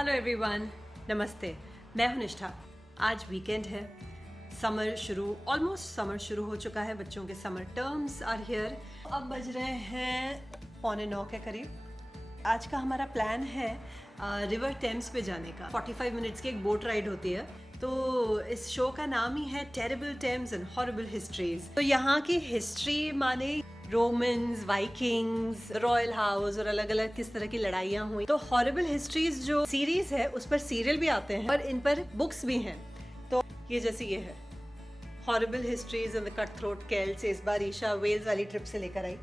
Hello everyone, नमस्ते। मैं हूं निष्ठा। आज वीकेंड है, ऑलमोस्ट समर शुरू हो चुका है। बच्चों के समर टर्म्स आर हियर। अब बज रहे हैं 8:45 के करीब। आज का हमारा प्लान है रिवर टेम्स पे जाने का। 45 मिनट्स की एक बोट राइड होती है। तो इस शो का नाम ही है terrible Thames and horrible histories. तो यहाँ की हिस्ट्री माने रोमन्स, वाइकिंग्स, रॉयल हाउस और अलग अलग किस तरह की लड़ाइयाँ हुई। तो हॉरिबल हिस्ट्रीज जो सीरीज है उस पर सीरियल भी आते हैं और इन पर बुक्स भी हैं। तो ये जैसे ये है horrible histories and the cut throat Celts. इस बार ईशा वेल्स वाली ट्रिप से लेकर आई।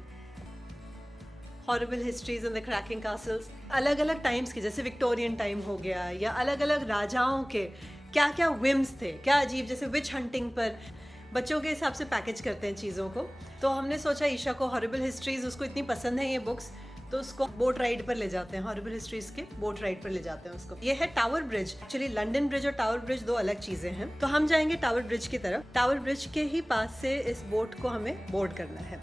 Horrible histories and the cracking castles, अलग अलग टाइम्स की, जैसे विक्टोरियन टाइम हो गया, या अलग अलग राजाओं के क्या क्या विम्स थे, क्या अजीब, जैसे विच हंटिंग पर बच्चों के हिसाब से पैकेज करते हैं चीज़ों को। तो हमने सोचा ईशा को हॉरिबल हिस्ट्रीज, उसको इतनी पसंद है ये बुक्स, तो उसको बोट राइड पर ले जाते हैं। हॉरिबल हिस्ट्रीज के बोट राइड पर ले जाते हैं उसको। ये है tower bridge. Actually London bridge और टावर ब्रिज दो अलग चीजें हैं। तो हम जाएंगे टावर ब्रिज की तरफ। टावर ब्रिज के ही पास से इस बोट को हमें बोर्ड करना है।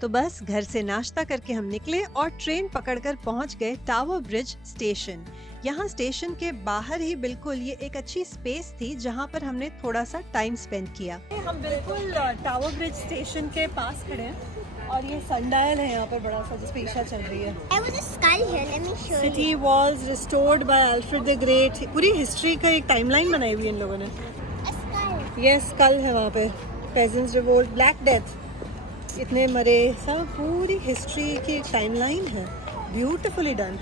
तो बस घर से नाश्ता करके हम निकले और ट्रेन पकड़कर पहुंच गए टावर ब्रिज स्टेशन। यहाँ स्टेशन के बाहर ही बिल्कुल ये एक अच्छी स्पेस थी जहाँ पर हमने थोड़ा सा टाइम स्पेंड किया। हम बिल्कुल टावर ब्रिज स्टेशन के पास खड़े हैं और ये सनडायल है यहाँ पर बड़ा सा, जिस पे ईशा चल रही है। City walls restored bye Alfred the great. पूरी हिस्ट्री का एक टाइमलाइन बनाई हुई है इन लोगों ने। ये स्कल है वहाँ पे, पेजेंट्स रिवोल्ट, ब्लैक डेथ, इतने मरे, सब पूरी हिस्ट्री की टाइमलाइन है। Beautifully done.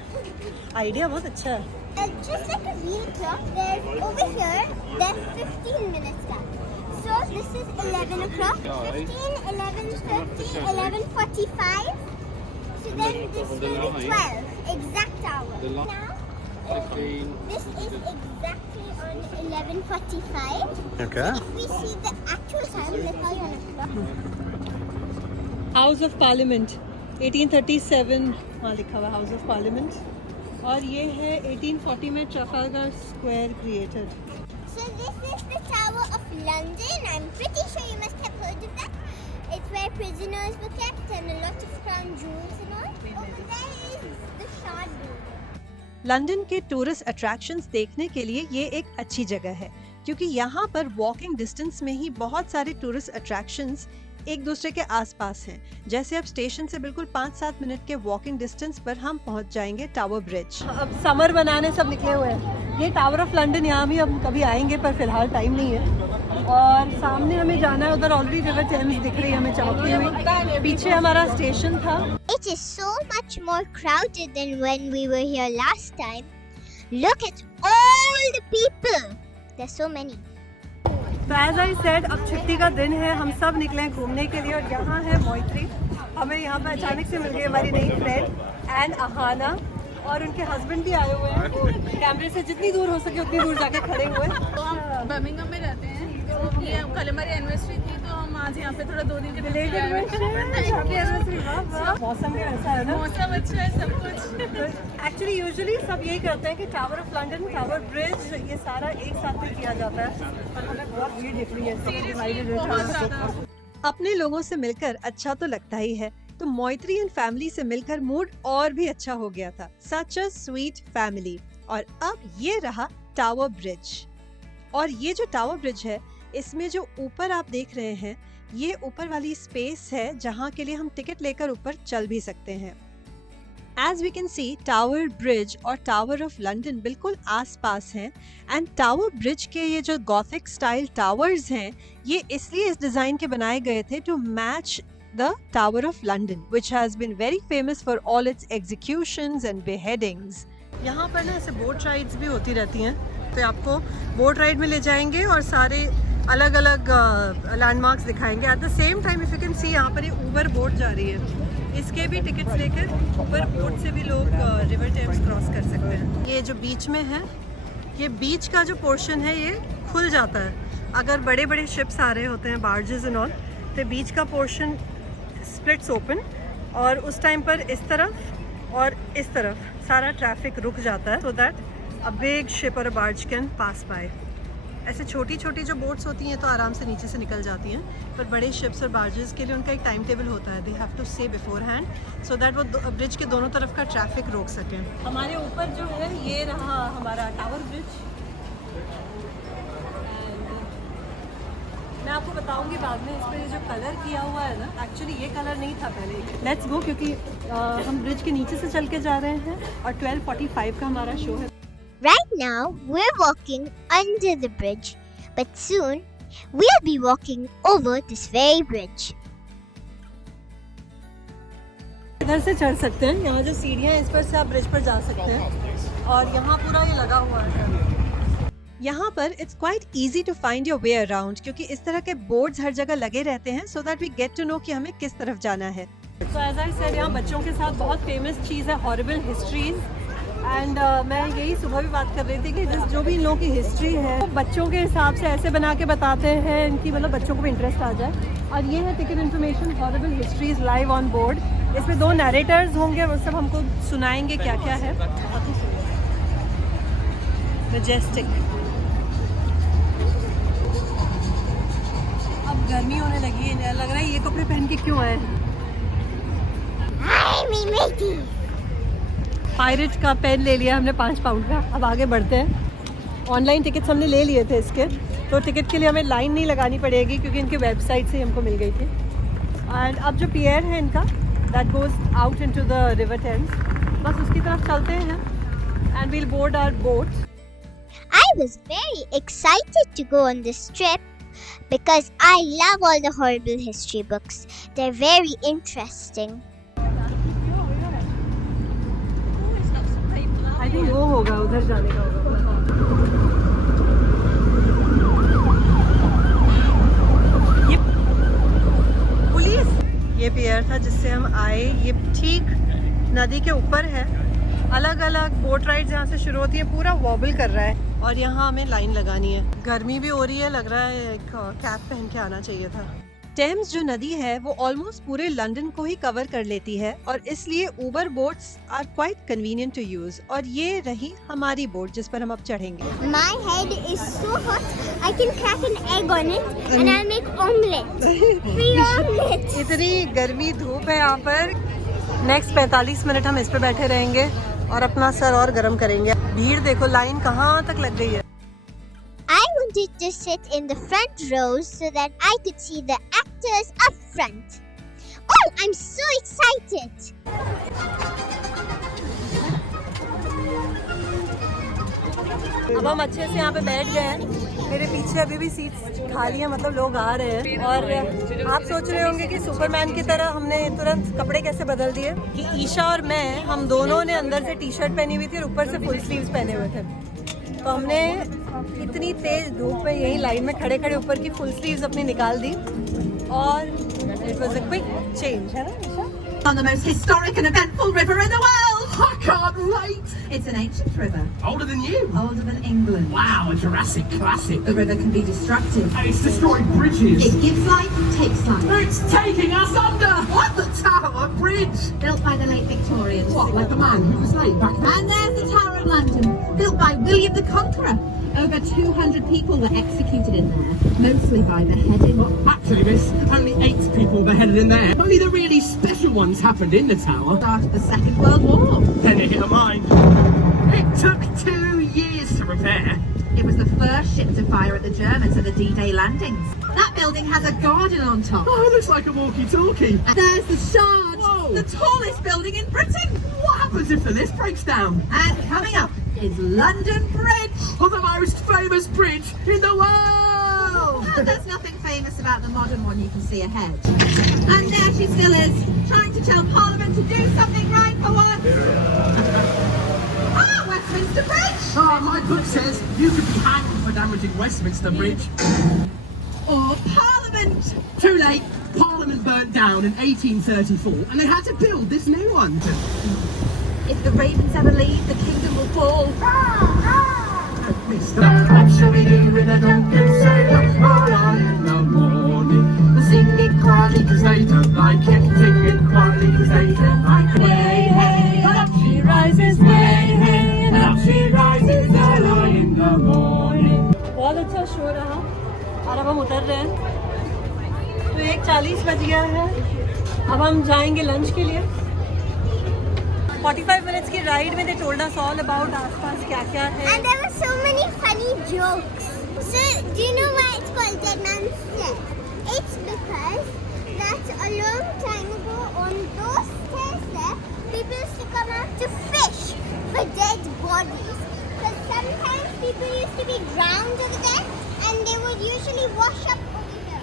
आइडिया बहुत अच्छा है। Just like a real clock, there's over here, there's 15 minutes left. So this is 11 o'clock, 15, 11:30, 11:45. So then this will be 12, exact hour. Now, this is exactly on 11:45. Okay. So if we see the actual time, let's see on a clock. House of parliament 1837 वहाँ लिखा हुआ house of parliament. और ये है 1840 में Trafalgar square created. So this is the Tower of London. I'm pretty sure you must have heard of that. It's where prisoners were kept and a lot of crown jewels and all. Over there is the Shard Building. London के tourist attractions देखने के लिए ये एक अच्छी जगह है, क्योंकि यहाँ पर वॉकिंग डिस्टेंस में ही बहुत सारे टूरिस्ट अट्रैक्शंस एक दूसरे के आसपास हैं। जैसे अब स्टेशन से बिल्कुल 5-7 मिनट के वॉकिंग डिस्टेंस पर हम पहुँच जाएंगे टावर ब्रिज। अब समर बनाने सब निकले हुए हैं। ये टावर ऑफ लंदन, यहाँ भी हम कभी आएंगे पर फिलहाल टाइम नहीं है। और सामने हमें जाना है, उधर ऑलरेडी रिवर टेम्स दिख रही है हमें चमकती हुई। पीछे हमारा स्टेशन था। It is so much more crowded than when we were here last time. Look at all the people. There's so many. तो एज आई सेड, अब छुट्टी का दिन है, हम सब निकले घूमने के लिए। और यहाँ है मोइत्री। हमें यहाँ पे अचानक से मिल गई हमारी नई फ्रेंड एंड अहाना, और उनके हस्बैंड भी आए हुए हैं। कैमरे से जितनी दूर हो सके उतनी दूर जाके खड़े हुए। तो हम बर्मिंघम में रहते हैं। तो ये कल हमारी एनिवर्सरी थी, तो हम आज यहाँ पे थोड़ा 2 दिन के मौसम भी ऐसा है ना, मौसम अच्छा है, सब कुछ। एक्चुअली यूजुअली सब यही करते हैं कि tower of London, tower bridge, ये सारा एक साथ में किया जाता है। पर हमें बहुत भीड़ दिख रही है। अपने लोगों से मिलकर अच्छा तो लगता ही है। तो मोइत्री एंड फैमिली से मिलकर मूड और भी अच्छा हो गया था। सच अ स्वीट फैमिली। और अब ये रहा टावर ब्रिज। और ये जो टावर ब्रिज है, इसमें जो ऊपर आप देख रहे हैं, ये ऊपर वाली स्पेस है जहाँ के लिए हम टिकट लेकर ऊपर चल भी सकते हैं। As we can see, tower bridge और टावर ऑफ लंदन बिल्कुल आसपास हैं। एंड टावर ब्रिज के ये जो गॉथिक स्टाइल टावर्स हैं, ये इसलिए इस डिजाइन के बनाए गए थे to match the Tower of London, which has been very famous for all its executions and beheadings. यहाँ पर ना ऐसे बोट राइड्स भी होती रहती हैं, तो आपको बोट राइड में ले जाएंगे और सारे अलग अलग लैंडमार्क्स दिखाएंगे। At the same time if you can see, यहाँ पर ये ऊबर बोट जा रही है, इसके भी टिकट्स लेकर ऊपर बोट से भी लोग रिवर टेम्स क्रॉस कर सकते हैं। ये जो बीच में है, ये बीच का जो पोर्शन है ये खुल जाता है अगर बड़े बड़े शिप्स आ रहे होते हैं, बार्जेस एंड ऑल, तो बीच का पोर्शन स्प्लिट्स ओपन, और उस टाइम पर इस तरफ और इस तरफ सारा ट्रैफिक रुक जाता है, so that a big ship और अ बार्ज कैन पास बाय। ऐसे छोटी छोटी जो बोट्स होती हैं तो आराम से नीचे से निकल जाती हैं, पर बड़े शिप्स और बार्जेस के लिए उनका एक टाइम टेबल होता है, दे हैव टू से बिफोर हैंड सो दैट वो ब्रिज के दोनों तरफ का ट्रैफिक रोक सकें। हमारे ऊपर जो है ये रहा हमारा टावर ब्रिज, मैं आपको बताऊंगी बाद में इस पर जो कलर किया हुआ है ना, एक्चुअली ये कलर नहीं था पहले। लेट्स गो, क्योंकि हम ब्रिज के नीचे से चल के जा रहे हैं और 12:45 का हमारा शो है। Right now, we're walking under the bridge, but soon we'll be walking over this very bridge. इधर से चढ़ सकते हैं, यहाँ जो सीढ़ियाँ हैं इस पर से आप ब्रिज पर जा सकते हैं और यहाँ पूरा ये लगा हुआ है। यहाँ पर it's quite easy to find your way around, क्योंकि इस तरह के बोर्ड्स हर जगह लगे रहते हैं so that we get to know कि हमें किस तरफ जाना है। तो एज आई सेड, यहाँ बच्चों के साथ बहुत फेमस चीज़ है हॉरिबल हिस्ट्रीज, एंड मैं यही सुबह भी बात कर रही थी कि जो भी इन लोगों की हिस्ट्री है वो बच्चों के हिसाब से ऐसे बना के बताते हैं इनकी, मतलब बच्चों को भी इंटरेस्ट आ जाए। और ये है ticket information horrible histories live on board. इसमें 2 नरेटर्स होंगे, वो सब हमको सुनाएंगे क्या क्या है। मैजेस्टिक। अब गर्मी होने लगी है, लग रहा है ये कपड़े पहन के क्यों आए हैं। पायरेट का पेन ले लिया हमने 5 पाउंड का। अब आगे बढ़ते हैं। ऑनलाइन टिकट्स हमने ले लिए थे इसके, तो टिकट के लिए हमें लाइन नहीं लगानी पड़ेगी क्योंकि इनके वेबसाइट से हमको मिल गई थी। एंड अब जो पियर है इनका, that goes out into the river Thames, बस उसकी तरफ चलते हैं and we'll board our boat. I was very excited to go on this trip because I love all the horrible history books. They're very interesting. I think वो होगा, उधर जाने का होगा। ये पुलिस, ये पियर था जिससे हम आए, ये ठीक नदी के ऊपर है। अलग अलग बोट राइड्स यहाँ से शुरू होती हैं, पूरा वॉबल कर रहा है और यहाँ हमें लाइन लगानी है। गर्मी भी हो रही है, लग रहा है एक कैप पहन के आना चाहिए था। टेम्स जो नदी है वो ऑलमोस्ट पूरे लंदन को ही कवर कर लेती है और इसलिए Uber boats are quite convenient to use. और ये रही हमारी बोट जिस पर हम अब चढ़ेंगे। My head is so hot, I can crack an egg on it and I'll make omelette. 3 omelets. इतनी गर्मी धूप है यहाँ पर। नेक्स्ट 45 मिनट हम इस पे बैठे रहेंगे और अपना सर और गर्म करेंगे। भीड़ देखो, लाइन कहाँ तक लग गई है। I wanted to sit in the front rows so that I could see the actors up front. Oh, I'm so excited! अब हम अच्छे से यहाँ पे बैठ गए हैं। मेरे पीछे अभी भी सीट्स खाली है, मतलब लोग आ रहे हैं। और आप सोच रहे होंगे कि सुपरमैन की तरह हमने तुरंत कपड़े कैसे बदल दिए, कि ईशा और मैं, हम दोनों ने अंदर से टी शर्ट पहनी हुई थी और ऊपर से फुल स्लीव्स पहने हुए थे। तो हमने इतनी तेज धूप में यही लाइन में खड़े खड़े ऊपर की फुल स्लीव्स अपनी निकाल दी और it was a quick change, है ना Isha? On the most historic and eventful river in the world! I can't wait! It's an ancient river. Older than you? Older than England. Wow, a Jurassic classic. The river can be destructive. And it's destroying bridges. It gives life, takes life. It's taking us under! What, the Tower Bridge? Built by the late Victorians. What, like the man who was late back then? And there's the Tower of London, built by William the Conqueror. Over 200 people were executed in there, mostly by beheading. Well, actually, miss, only 8 people beheaded in there. Only the really special ones happened in the tower. Started the Second World War. Then it hit a mine. It took 2 years to repair. It was the first ship to fire at the Germans at the D-Day landings. That building has a garden on top. Oh, it looks like a walkie-talkie. And there's the Shard, Whoa. the tallest building in Britain. What happens if the lift breaks down? And coming up is London Bridge. Oh, the most famous bridge in the world! Well, there's nothing famous about the modern one you can see ahead. And there she still is, trying to tell Parliament to do something right for once. Ah, Westminster Bridge! Oh, my book says you could be hanged for damaging Westminster Bridge. Or Parliament! Too late. Parliament burnt down in 1834 and they had to build this new one. If the ravens ever leave, the kingdom will fall. What shall we do with a drunken sailor? Early in the morning. We're singing quietly cause they don't like it. Singing quietly cause they don't like it. Way, hey, and up she rises. Way, hey, and up she rises early in the morning. बहुत अच्छा show अब हम उतर रहे हैं। तो 1:40 बज गया है। अब हम जाएंगे लंच के लिए। 45 मिनट्स की राइड में they told us all about आसपास क्या क्या है। And there were so many funny jokes. So, do you know why it's called Dead Man's Set? It's because that a long time ago on those stairs there, people used to come out to fish for dead bodies. Because sometimes people used to be drowned over there and they would usually wash up over here.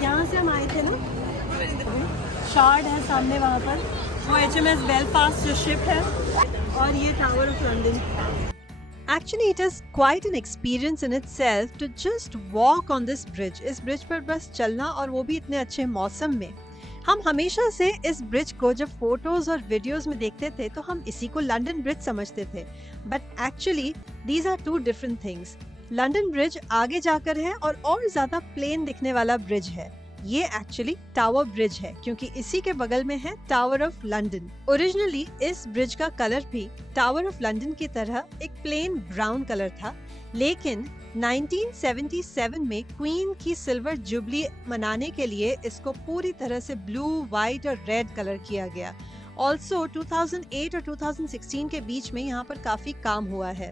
यहाँ से हम आए थे ना, shard है सामने वहाँ पर, वो HMS बेलफास्ट जो शिप है, और ये tower of London. Actually, it is quite an experience in itself to just walk on this bridge. इस ब्रिज पर बस चलना, और वो भी इतने अच्छे मौसम में। हम हमेशा से इस ब्रिज को जब फोटोज और वीडियोस में देखते थे तो हम इसी को लंदन ब्रिज समझते थे, but actually these are two different things. London Bridge आगे जाकर है और ज्यादा प्लेन दिखने वाला ब्रिज है। ये एक्चुअली टावर ब्रिज है क्योंकि इसी के बगल में है टावर ऑफ लंदन। ओरिजिनली इस ब्रिज का कलर भी टावर ऑफ लंदन की तरह एक प्लेन ब्राउन कलर था, लेकिन 1977 में क्वीन की सिल्वर जुबली मनाने के लिए इसको पूरी तरह से ब्लू, व्हाइट और रेड कलर किया गया। ऑल्सो 2008 और 2016 के बीच में यहाँ पर काफी काम हुआ है।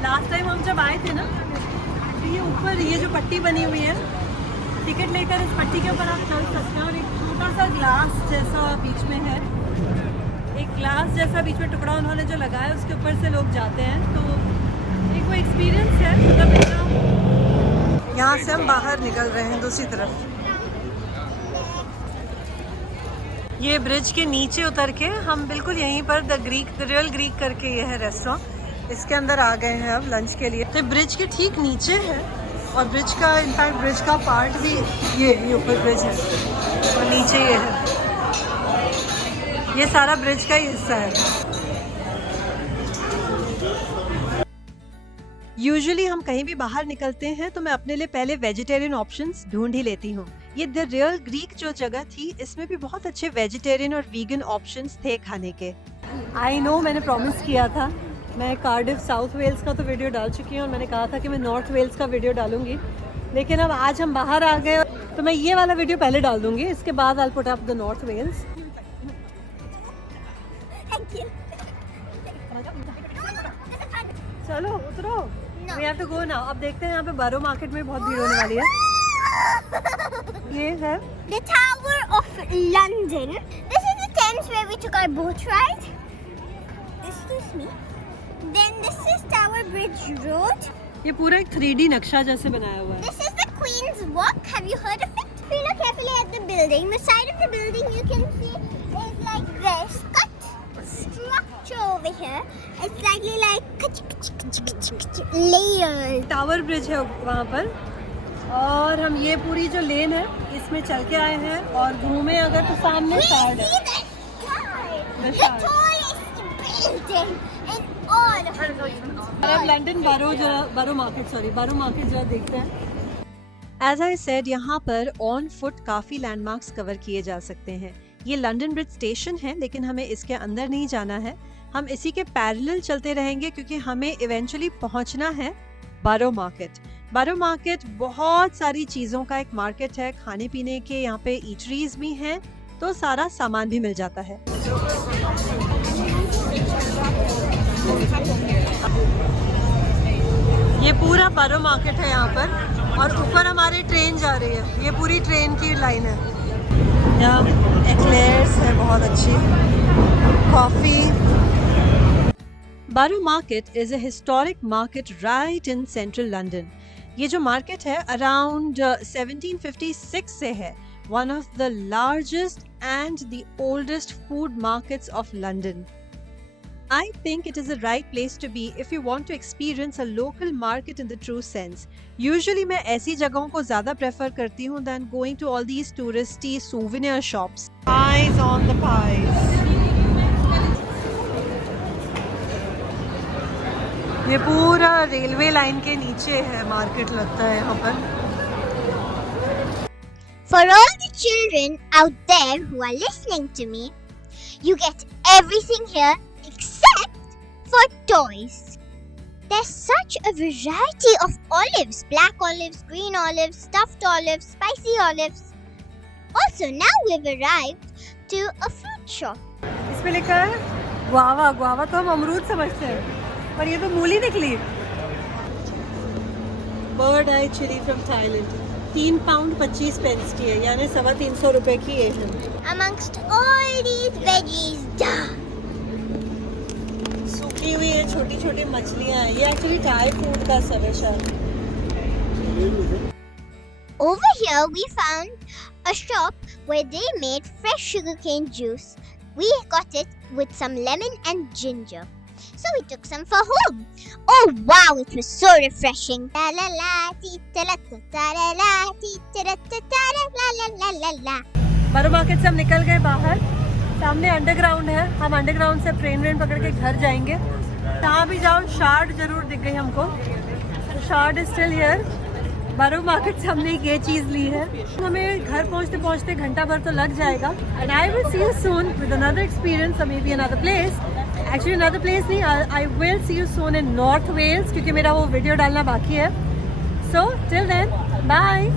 लास्ट टाइम हम जब आए थे ना, तो ये ऊपर ये जो पट्टी बनी हुई है, टिकट लेकर इस पट्टी के ऊपर आप चल सकते हैं, और एक छोटा सा ग्लास जैसा बीच में है, एक ग्लास जैसा बीच में टुकड़ा उन्होंने जो लगाया उसके ऊपर से लोग जाते हैं। तो एक वो एक्सपीरियंस है, मतलब यहाँ से हम बाहर निकल रहे हैं दूसरी तरफ। ये ब्रिज के नीचे उतर के हम बिल्कुल यहीं पर द रियल ग्रीक करके ये है रेस्टोरेंट, इसके अंदर आ गए हैं अब लंच के लिए। तो ब्रिज के ठीक नीचे है, और ब्रिज का इनफैक्ट ब्रिज का पार्ट भी ये ऊपर ब्रिज है और नीचे ये है, ये सारा ब्रिज का ही हिस्सा है। यूजुअली हम कहीं भी बाहर निकलते हैं तो मैं अपने लिए पहले वेजिटेरियन ऑप्शंस ढूंढ ही लेती हूँ। ये द रियल ग्रीक जो जगह थी, इसमें भी बहुत अच्छे वेजिटेरियन और वीगन ऑप्शंस थे खाने के। आई नो, मैंने प्रॉमिस किया था, मैं कार्डिफ साउथ वेल्स का तो वीडियो डाल चुकी हूँ और मैंने कहा था कि मैं नॉर्थ वेल्स का वीडियो डालूंगी, लेकिन अब आज हम बाहर आ गए तो मैं ये वाला वीडियो पहले डाल दूंगी, इसके बाद I put up the North Wales. चलो उतरो, we have to go now. अब देखते हैं यहाँ पे बारो मार्केट में बहुत भीड़ होने वाली है। ये है The Tower of London. This is the Thames where we took our boat ride. Excuse me. Then this is Tower Bridge Road. ये पूरा एक 3D नक्शा जैसे बनाया हुआ है। This is the Queen's Walk. Have you heard of it? If you look carefully at the building, the side of the building you can see is like this cut structure over here. It's slightly like layers. Tower bridge है वहाँ पर, और हम ये पूरी जो लेन है इसमें चल के आए हैं, और घूमे अगर तो सामने We शार्ड see है। the sky. The tallest building in all of London. अब लंदन बारो मार्केट जरा देखते हैं। एज आई सेड, यहाँ पर ऑन फुट काफी लैंडमार्क्स कवर किए जा सकते हैं। ये लंदन ब्रिज स्टेशन है, लेकिन हमें इसके अंदर नहीं जाना है, हम इसी के पैरेलल चलते रहेंगे क्योंकि हमें इवेंचुअली पहुंचना है बारो मार्केट। बारो मार्केट बहुत सारी चीजों का एक मार्केट है, खाने पीने के यहाँ पे ईटरीज भी हैं, तो सारा सामान भी मिल जाता है। ये पूरा बारो मार्केट है यहाँ पर, और ऊपर हमारी ट्रेन जा रही है, ये पूरी ट्रेन की लाइन है। यहाँ एक्लेयर्स है बहुत अच्छी, कॉफी। बारो market is a historic market right in central London. ये जो मार्केट है अराउंड 1756 से है, one of the largest and the oldest food markets of London. I think it is the right place to be if you want to experience a local market in the true sense. Usually मैं ऐसी जगहों को ज़्यादा prefer करती हूँ than going to all these touristy souvenir shops. Eyes on the pies. ये पूरा railway line के नीचे है मार्केट लगता है यहाँ पर। For all the children out there who are listening to me, you get everything here except for toys. There's such a variety of olives, black olives, green olives, stuffed olives, spicy olives. Also, now we've arrived to a fruit shop. इसमें लिखा है guava. Guava तो हम अमरूद समझते हैं, पर ये तो मूली निकली। Bird eye chili from Thailand, 3 pound 25 pence की है, यानी 350 रुपए की ये है। Amongst all these veggies, duh. सूखी हुई है छोटी छोटी मछलियाँ हैं। ये एक्चुअली थाई फूड का सब है शायद। Over here we found a shop where they made fresh sugarcane juice. We got it with some lemon and ginger. So we took some for home. Oh wow, it was so refreshing. La la la, ti ta la ta ta la la, ti ta la ta ta la la la la la. बारो market से हम निकल गए बाहर। सामने underground है, हम underground से ट्रेन पकड़ के घर जाएंगे। जहाँ भी जाओ शार्ड जरूर दिख गई हमको। Shard is still here. बारो मार्केट से हमने ये चीज़ ली है। हमें घर पहुँचते पहुँचते घंटा भर तो लग जाएगा। And I will see you soon with another experience और maybe another place. Actually another place नहीं, I will see you soon in north Wales, क्योंकि मेरा वो वीडियो डालना बाकी है। So till then, bye.